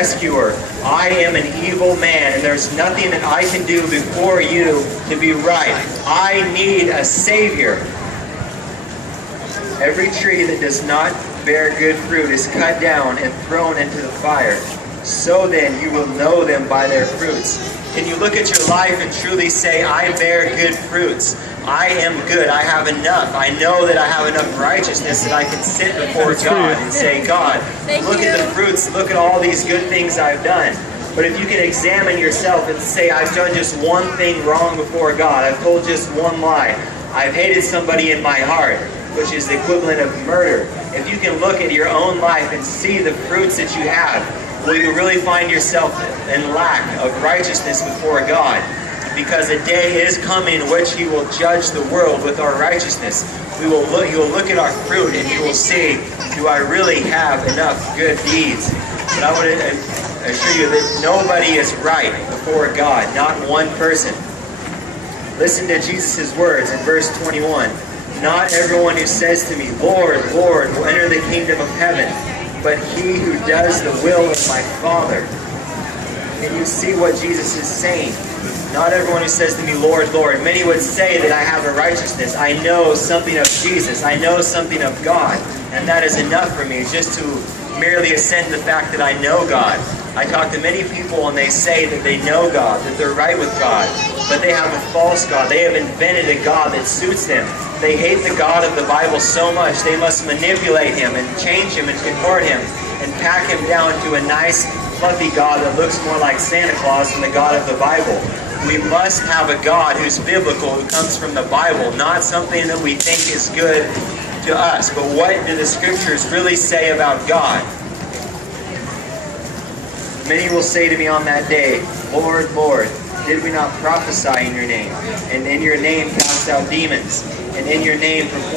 rescuer. I am an evil man, and there's nothing that I can do before you to be right. I need a Savior. Every tree that does not bear good fruit is cut down and thrown into the fire. So then you will know them by their fruits. Can you look at your life and truly say, I bear good fruits? I am good. I have enough. I know that I have enough righteousness that I can sit before God and say, God, look at the fruits. Look at all these good things I've done. But if you can examine yourself and say, I've done just one thing wrong before God. I've told just one lie. I've hated somebody in my heart, which is the equivalent of murder. If you can look at your own life and see the fruits that you have, will you really find yourself in lack of righteousness before God? Because a day is coming in which He will judge the world with our righteousness. You will look at our fruit and you will see, do I really have enough good deeds? But I want to assure you that nobody is right before God, not one person. Listen to Jesus' words in verse 21. Not everyone who says to me, Lord, Lord, will enter the kingdom of heaven, but he who does the will of my Father. Can you see what Jesus is saying? Not everyone who says to me, Lord, Lord. Many would say that I have a righteousness. I know something of Jesus. I know something of God. And that is enough for me, just to merely assent to the fact that I know God. I talk to many people and they say that they know God, that they're right with God. But they have a false God. They have invented a God that suits them. They hate the God of the Bible so much, they must manipulate Him and change Him and contort Him and pack Him down to a nice, fluffy God that looks more like Santa Claus than the God of the Bible. We must have a God who's biblical, who comes from the Bible, not something that we think is good to us. But what do the Scriptures really say about God? Many will say to me on that day, Lord, Lord, did we not prophesy in your name? And in your name cast out demons? And in your name perform